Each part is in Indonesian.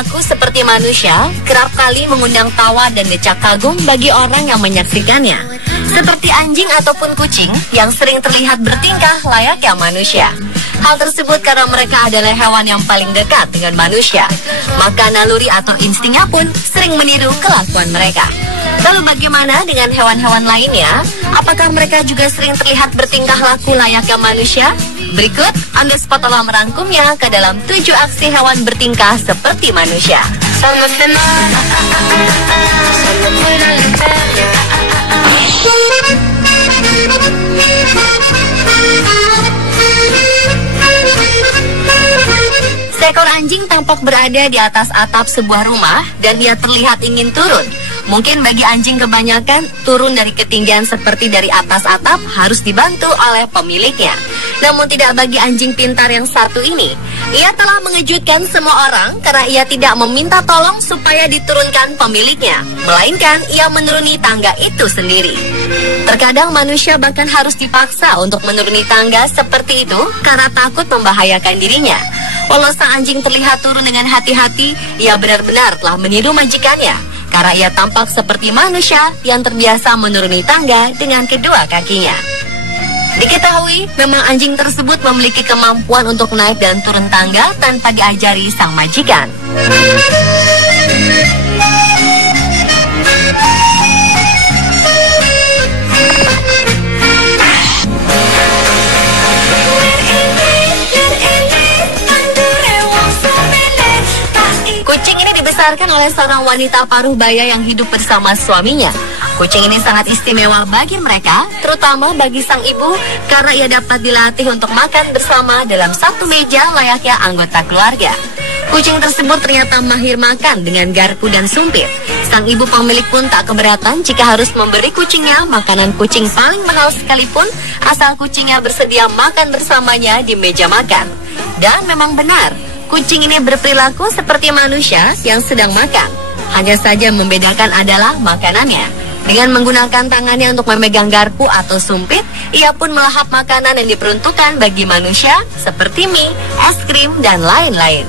berperilaku seperti manusia kerap kali mengundang tawa dan decak kagum bagi orang yang menyaksikannya. Seperti anjing ataupun kucing yang sering terlihat bertingkah layaknya manusia. Hal tersebut karena mereka adalah hewan yang paling dekat dengan manusia. Maka naluri atau instingnya pun sering meniru kelakuan mereka. Lalu bagaimana dengan hewan-hewan lainnya? Apakah mereka juga sering terlihat bertingkah laku layaknya manusia? Berikut On The Spot telah merangkumnya ke dalam 7 aksi hewan bertingkah seperti manusia. Seekor anjing tampak berada di atas atap sebuah rumah dan dia terlihat ingin turun. Mungkin bagi anjing kebanyakan, turun dari ketinggian seperti dari atas atap harus dibantu oleh pemiliknya. Namun tidak bagi anjing pintar yang satu ini. Ia telah mengejutkan semua orang karena ia tidak meminta tolong supaya diturunkan pemiliknya, melainkan ia menuruni tangga itu sendiri. Terkadang manusia bahkan harus dipaksa untuk menuruni tangga seperti itu karena takut membahayakan dirinya. Walau sang anjing terlihat turun dengan hati-hati, ia benar-benar telah meniru majikannya. Karena ia tampak seperti manusia yang terbiasa menuruni tangga dengan kedua kakinya. Diketahui, memang anjing tersebut memiliki kemampuan untuk naik dan turun tangga tanpa diajari sang majikan. Kucing ini dibesarkan oleh seorang wanita paruh baya yang hidup bersama suaminya. Kucing ini sangat istimewa bagi mereka, terutama bagi sang ibu, karena ia dapat dilatih untuk makan bersama dalam satu meja layaknya anggota keluarga. Kucing tersebut ternyata mahir makan dengan garpu dan sumpit. Sang ibu pemilik pun tak keberatan jika harus memberi kucingnya makanan kucing paling mahal sekalipun, asal kucingnya bersedia makan bersamanya di meja makan. Dan memang benar, kucing ini berperilaku seperti manusia yang sedang makan. Hanya saja membedakan adalah makanannya. Dengan menggunakan tangannya untuk memegang garpu atau sumpit, ia pun melahap makanan yang diperuntukkan bagi manusia seperti mie, es krim, dan lain-lain.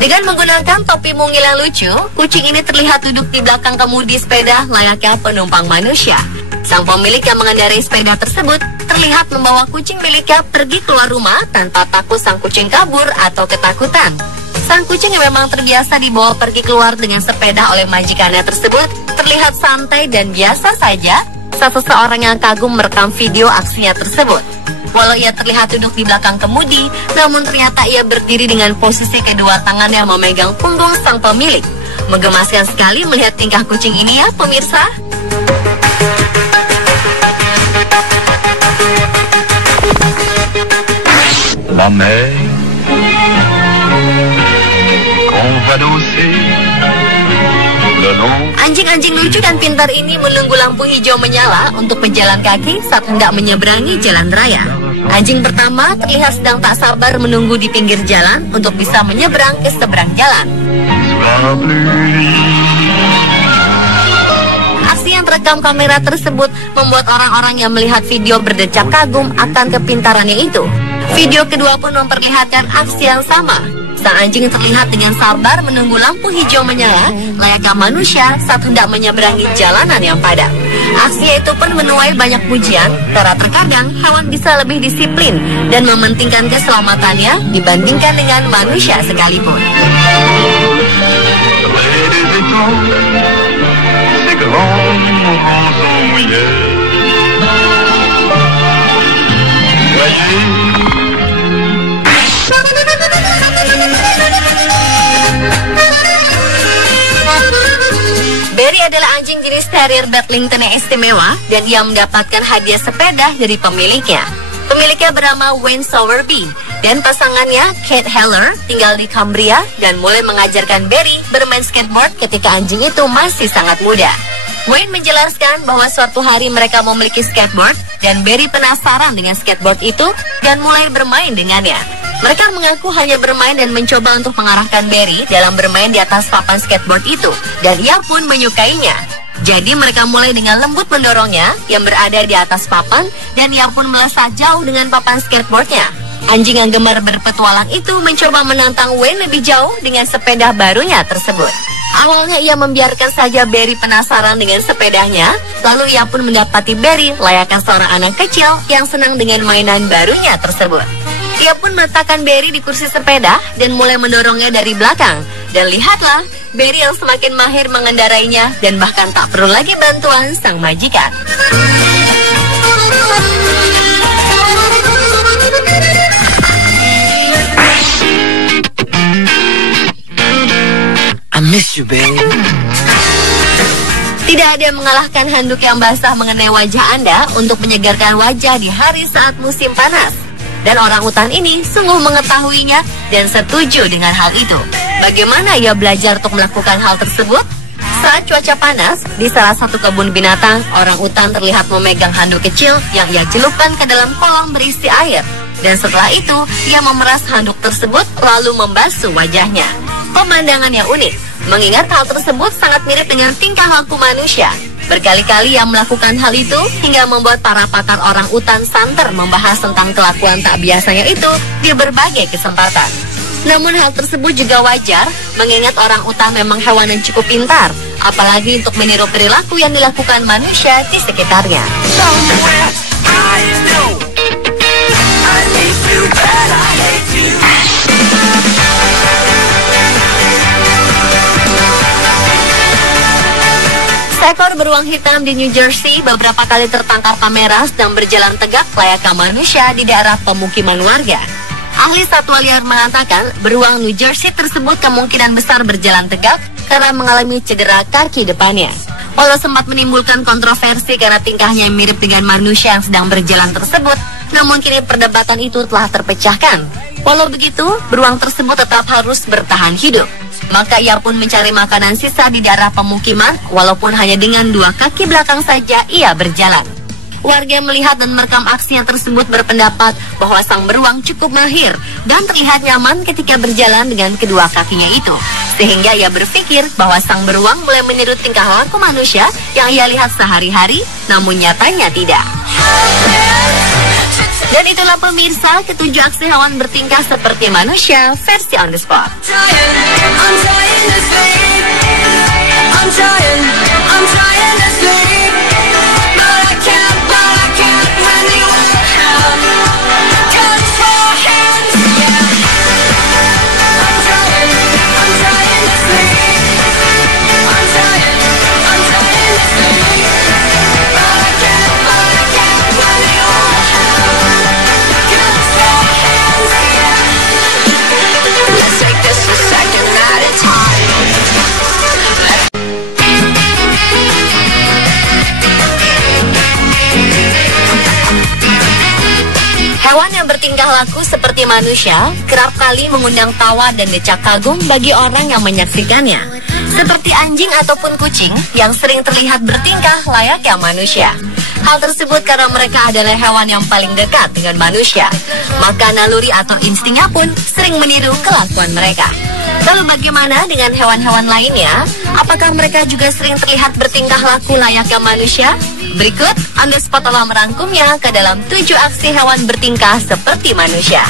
Dengan menggunakan topi mungil yang lucu, kucing ini terlihat duduk di belakang kemudi sepeda layaknya penumpang manusia. Sang pemilik yang mengendarai sepeda tersebut terlihat membawa kucing miliknya pergi keluar rumah tanpa takut sang kucing kabur atau ketakutan. Sang kucing yang memang terbiasa dibawa pergi keluar dengan sepeda oleh majikannya tersebut terlihat santai dan biasa saja saat seseorang yang kagum merekam video aksinya tersebut. Walau ia terlihat duduk di belakang kemudi, namun ternyata ia berdiri dengan posisi kedua tangannya memegang punggung sang pemilik. Menggemaskan sekali melihat tingkah kucing ini ya, pemirsa. La mer, Anjing-anjing lucu dan pintar ini menunggu lampu hijau menyala untuk pejalan kaki saat hendak menyeberangi jalan raya. Anjing pertama terlihat sedang tak sabar menunggu di pinggir jalan untuk bisa menyeberang ke seberang jalan. Aksi yang terekam kamera tersebut membuat orang-orang yang melihat video berdecak kagum akan kepintarannya itu. Video kedua pun memperlihatkan aksi yang sama. Sang anjing terlihat dengan sabar menunggu lampu hijau menyala layaknya manusia saat hendak menyeberangi jalanan yang padat. Aksinya itu pun menuai banyak pujian karena terkadang hewan bisa lebih disiplin dan mementingkan keselamatannya dibandingkan dengan manusia sekalipun. Barry adalah anjing jenis terrier Bedlington yang istimewa dan ia mendapatkan hadiah sepeda dari pemiliknya. Pemiliknya bernama Wayne Sowerby dan pasangannya Kate Heller tinggal di Cambria dan mulai mengajarkan Barry bermain skateboard ketika anjing itu masih sangat muda. Wayne menjelaskan bahwa suatu hari mereka memiliki skateboard dan Barry penasaran dengan skateboard itu dan mulai bermain dengannya. Mereka mengaku hanya bermain dan mencoba untuk mengarahkan Barry dalam bermain di atas papan skateboard itu, dan ia pun menyukainya. Jadi mereka mulai dengan lembut mendorongnya yang berada di atas papan, dan ia pun melesat jauh dengan papan skateboardnya. Anjing yang gemar berpetualang itu mencoba menantang Wayne lebih jauh dengan sepeda barunya tersebut. Awalnya ia membiarkan saja Barry penasaran dengan sepedanya, lalu ia pun mendapati Barry layaknya seorang anak kecil yang senang dengan mainan barunya tersebut. Ia pun meletakkan Barry di kursi sepeda dan mulai mendorongnya dari belakang. Dan lihatlah, Barry yang semakin mahir mengendarainya dan bahkan tak perlu lagi bantuan sang majikan. I miss you, babe. Tidak ada yang mengalahkan handuk yang basah mengenai wajah Anda untuk menyegarkan wajah di hari saat musim panas. Dan orang utan ini sungguh mengetahuinya dan setuju dengan hal itu. Bagaimana ia belajar untuk melakukan hal tersebut? Saat cuaca panas, di salah satu kebun binatang, orang utan terlihat memegang handuk kecil yang ia celupkan ke dalam kolam berisi air. Dan setelah itu, ia memeras handuk tersebut lalu membasuh wajahnya. Pemandangan yang unik, mengingat hal tersebut sangat mirip dengan tingkah laku manusia. Berkali-kali ia melakukan hal itu hingga membuat para pakar orang utan santer membahas tentang kelakuan tak biasanya itu di berbagai kesempatan. Namun hal tersebut juga wajar, mengingat orang utan memang hewan yang cukup pintar, apalagi untuk meniru perilaku yang dilakukan manusia di sekitarnya. Seekor beruang hitam di New Jersey beberapa kali tertangkap kamera sedang berjalan tegak layaknya manusia di daerah pemukiman warga. Ahli satwa liar mengatakan beruang New Jersey tersebut kemungkinan besar berjalan tegak karena mengalami cedera kaki depannya. Walau sempat menimbulkan kontroversi karena tingkahnya mirip dengan manusia yang sedang berjalan tersebut, namun kini perdebatan itu telah terpecahkan. Walau begitu, beruang tersebut tetap harus bertahan hidup. Maka ia pun mencari makanan sisa di daerah pemukiman, walaupun hanya dengan 2 kaki belakang saja ia berjalan. Warga yang melihat dan merekam aksinya tersebut berpendapat bahwa sang beruang cukup mahir dan terlihat nyaman ketika berjalan dengan kedua kakinya itu. Sehingga ia berpikir bahwa sang beruang mulai meniru tingkah laku manusia yang ia lihat sehari-hari, namun nyatanya tidak. Dan itulah pemirsa, 7 aksi hewan bertingkah seperti manusia versi On The Spot. Hewan yang bertingkah laku seperti manusia kerap kali mengundang tawa dan decak kagum bagi orang yang menyaksikannya. Seperti anjing ataupun kucing yang sering terlihat bertingkah layaknya manusia. Hal tersebut karena mereka adalah hewan yang paling dekat dengan manusia. Maka naluri atau instingnya pun sering meniru kelakuan mereka. Lalu bagaimana dengan hewan-hewan lainnya? Apakah mereka juga sering terlihat bertingkah laku layaknya manusia? Berikut On The Spot telah merangkumnya ke dalam 7 aksi hewan bertingkah seperti manusia.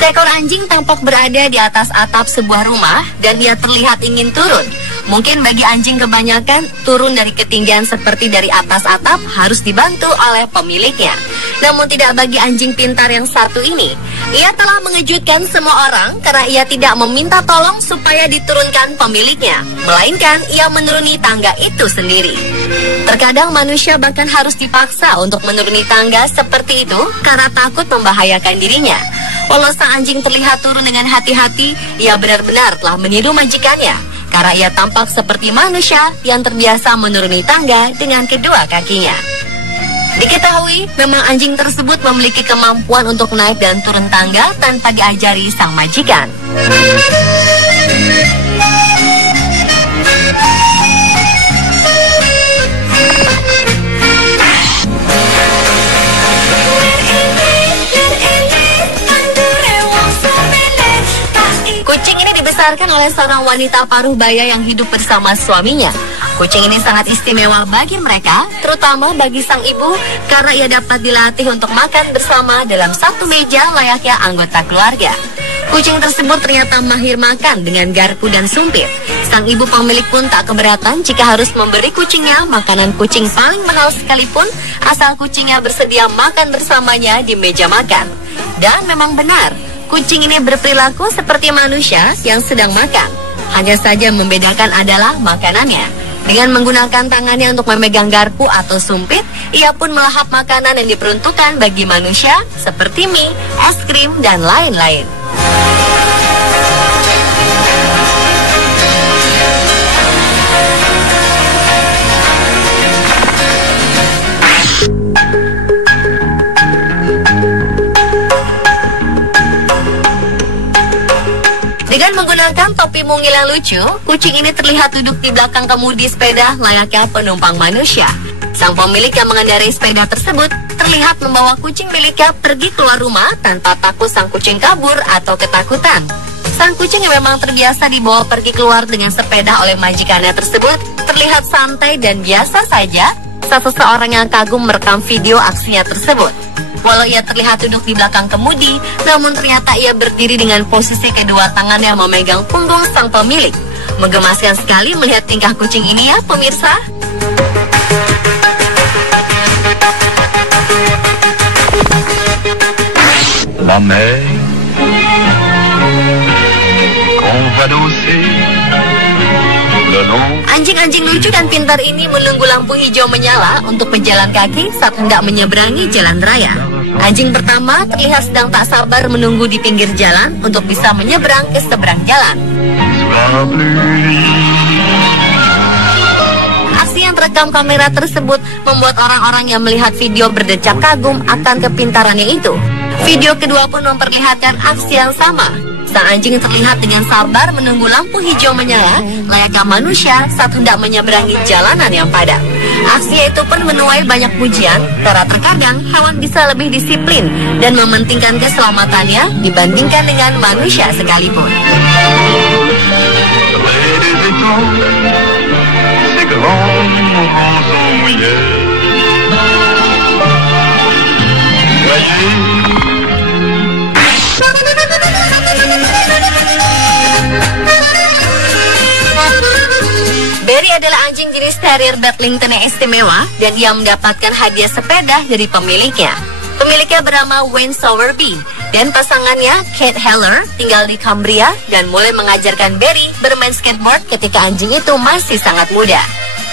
Seekor anjing tampak berada di atas atap sebuah rumah dan dia terlihat ingin turun. Mungkin bagi anjing kebanyakan, turun dari ketinggian seperti dari atas atap harus dibantu oleh pemiliknya. Namun tidak bagi anjing pintar yang satu ini. Ia telah mengejutkan semua orang karena ia tidak meminta tolong supaya diturunkan pemiliknya, melainkan ia menuruni tangga itu sendiri. Terkadang manusia bahkan harus dipaksa untuk menuruni tangga seperti itu karena takut membahayakan dirinya. Walau sang anjing terlihat turun dengan hati-hati, ia benar-benar telah meniru majikannya. Karena ia tampak seperti manusia yang terbiasa menuruni tangga dengan kedua kakinya. Diketahui, memang anjing tersebut memiliki kemampuan untuk naik dan turun tangga tanpa diajari sang majikan. Kucing ini dibesarkan oleh seorang wanita paruh baya yang hidup bersama suaminya. Kucing ini sangat istimewa bagi mereka, terutama bagi sang ibu, karena ia dapat dilatih untuk makan bersama dalam satu meja layaknya anggota keluarga. Kucing tersebut ternyata mahir makan dengan garpu dan sumpit. Sang ibu pemilik pun tak keberatan jika harus memberi kucingnya makanan kucing paling mahal sekalipun, asal kucingnya bersedia makan bersamanya di meja makan. Dan memang benar, kucing ini berperilaku seperti manusia yang sedang makan. Hanya saja membedakan adalah makanannya. Dengan menggunakan tangannya untuk memegang garpu atau sumpit, ia pun melahap makanan yang diperuntukkan bagi manusia seperti mie, es krim, dan lain-lain. Dengan menggunakan topi mungil yang lucu, kucing ini terlihat duduk di belakang kemudi sepeda layaknya penumpang manusia. Sang pemilik yang mengendarai sepeda tersebut terlihat membawa kucing miliknya pergi keluar rumah tanpa takut sang kucing kabur atau ketakutan. Sang kucing yang memang terbiasa dibawa pergi keluar dengan sepeda oleh majikannya tersebut terlihat santai dan biasa saja saat seseorang yang kagum merekam video aksinya tersebut. Walau ia terlihat duduk di belakang kemudi, namun ternyata ia berdiri dengan posisi kedua tangannya memegang punggung sang pemilik. Menggemaskan sekali melihat tingkah kucing ini ya, pemirsa. La mer, Anjing-anjing lucu dan pintar ini menunggu lampu hijau menyala untuk pejalan kaki saat hendak menyeberangi jalan raya. Anjing pertama terlihat sedang tak sabar menunggu di pinggir jalan untuk bisa menyeberang ke seberang jalan. Aksi yang terekam kamera tersebut membuat orang-orang yang melihat video berdecak kagum akan kepintarannya itu. Video kedua pun memperlihatkan aksi yang sama. Sang anjing terlihat dengan sabar menunggu lampu hijau menyala layaknya manusia saat hendak menyeberangi jalanan yang padat. Aksinya itu pun menuai banyak pujian karena terkadang hewan bisa lebih disiplin dan mementingkan keselamatannya dibandingkan dengan manusia sekalipun. Barry adalah anjing jenis terrier Bedlington yang istimewa dan ia mendapatkan hadiah sepeda dari pemiliknya. Pemiliknya bernama Wayne Sowerby dan pasangannya Kate Heller tinggal di Cambria dan mulai mengajarkan Barry bermain skateboard ketika anjing itu masih sangat muda.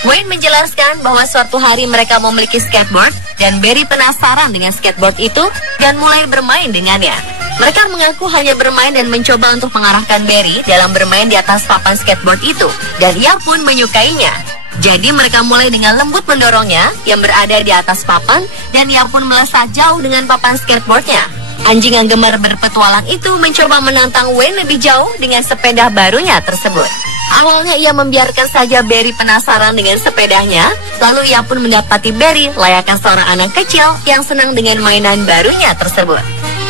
Wayne menjelaskan bahwa suatu hari mereka memiliki skateboard dan Barry penasaran dengan skateboard itu dan mulai bermain dengannya. Mereka mengaku hanya bermain dan mencoba untuk mengarahkan Barry dalam bermain di atas papan skateboard itu, dan ia pun menyukainya. Jadi mereka mulai dengan lembut mendorongnya yang berada di atas papan, dan ia pun melesat jauh dengan papan skateboardnya. Anjing yang gemar berpetualang itu mencoba menantang Wayne lebih jauh dengan sepeda barunya tersebut. Awalnya ia membiarkan saja Barry penasaran dengan sepedanya, lalu ia pun mendapati Barry layaknya seorang anak kecil yang senang dengan mainan barunya tersebut.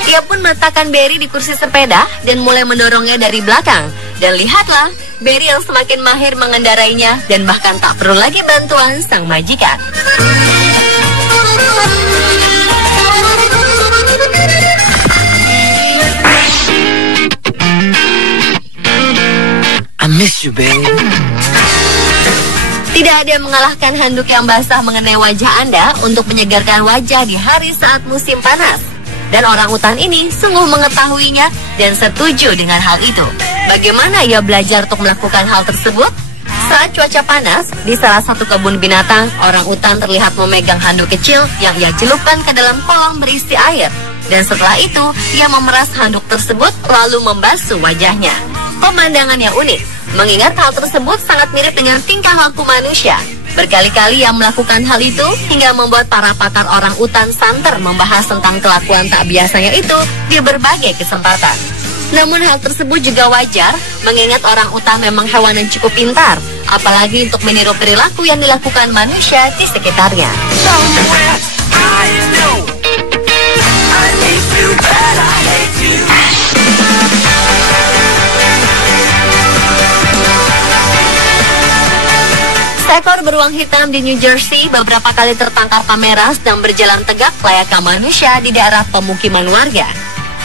Ia pun meletakkan Barry di kursi sepeda dan mulai mendorongnya dari belakang. Dan lihatlah, Barry yang semakin mahir mengendarainya dan bahkan tak perlu lagi bantuan sang majikan. I miss you, babe. Tidak ada yang mengalahkan handuk yang basah mengenai wajah Anda untuk menyegarkan wajah di hari saat musim panas. Dan orang utan ini sungguh mengetahuinya dan setuju dengan hal itu. Bagaimana ia belajar untuk melakukan hal tersebut? Saat cuaca panas, di salah satu kebun binatang, orang utan terlihat memegang handuk kecil yang ia celupkan ke dalam kolam berisi air. Dan setelah itu, ia memeras handuk tersebut lalu membasuh wajahnya. Pemandangan yang unik, mengingat hal tersebut sangat mirip dengan tingkah laku manusia. Berkali-kali ia melakukan hal itu hingga membuat para pakar orang utan santer membahas tentang kelakuan tak biasanya itu di berbagai kesempatan. Namun hal tersebut juga wajar, mengingat orang utan memang hewan yang cukup pintar, apalagi untuk meniru perilaku yang dilakukan manusia di sekitarnya. Seekor beruang hitam di New Jersey beberapa kali tertangkap kamera sedang berjalan tegak layaknya manusia di daerah pemukiman warga.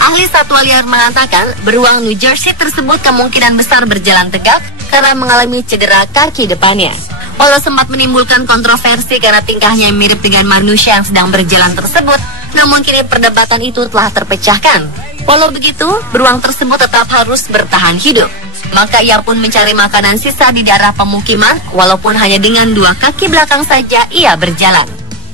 Ahli satwa liar mengatakan beruang New Jersey tersebut kemungkinan besar berjalan tegak karena mengalami cedera kaki depannya. Walau sempat menimbulkan kontroversi karena tingkahnya yang mirip dengan manusia yang sedang berjalan tersebut, namun kini perdebatan itu telah terpecahkan. Walau begitu, beruang tersebut tetap harus bertahan hidup. Maka ia pun mencari makanan sisa di daerah pemukiman, walaupun hanya dengan 2 kaki belakang saja ia berjalan.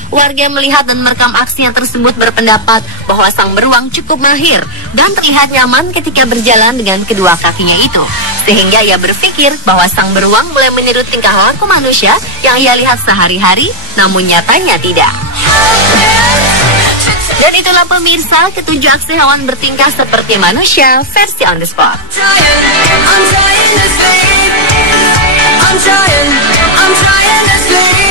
Warga melihat dan merekam aksinya tersebut berpendapat bahwa sang beruang cukup mahir dan terlihat nyaman ketika berjalan dengan kedua kakinya itu. Sehingga ia berpikir bahwa sang beruang mulai meniru tingkah laku manusia yang ia lihat sehari-hari, namun nyatanya tidak. Dan itulah pemirsa, 7 aksi hewan bertingkah seperti manusia versi On The Spot. I'm trying to sleep.